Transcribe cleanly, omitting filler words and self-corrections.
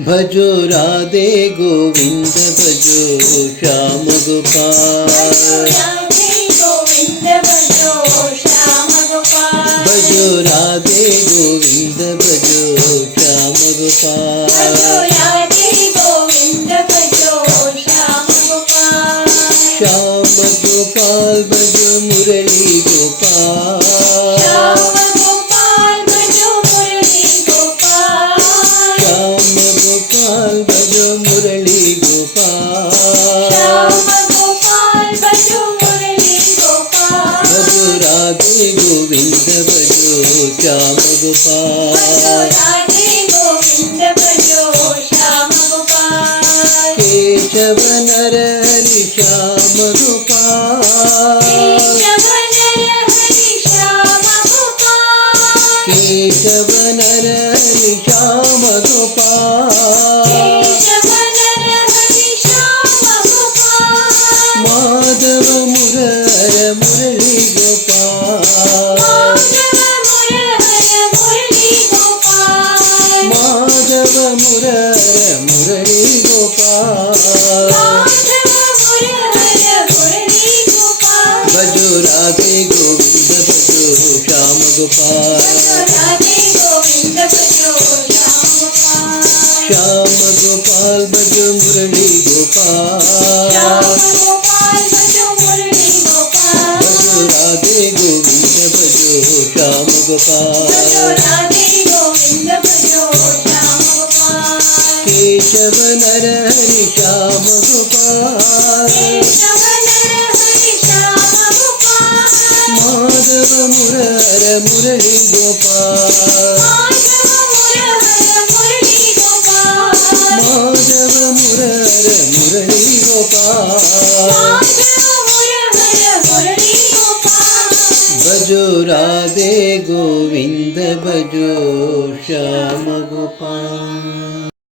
भजो राधे गोविंद भजो श्याम गोपाल। भजो राधे गोविंद भजो श्याम गोपाल। श्याम गोपाल भजो मुरली गोपाल। श्याम गोपाल भजो मुरली गोपाल। भजो राधे गोविंद भजो श्याम गोपाल। केशव नर हरि श्याम गोपाल। केशव नर हरि श्याम गोपाल। माधव मुरहर मुरली गोपाल। माधव मुरहर मुरली गोपाल। भजो राधे गोविंद भजो श्याम गोपाल। श्याम गोपाल भजो मुरली गोपाल। भजो राधे गोविंद भजो श्याम गोपाल। केशव नर हरि श्याम गोपाल। माधव मुरहर मुरली गोपाल। माधव मुरहर मुरली गोपाल। भजो राधे गोविंद भजो श्याम गोपाल।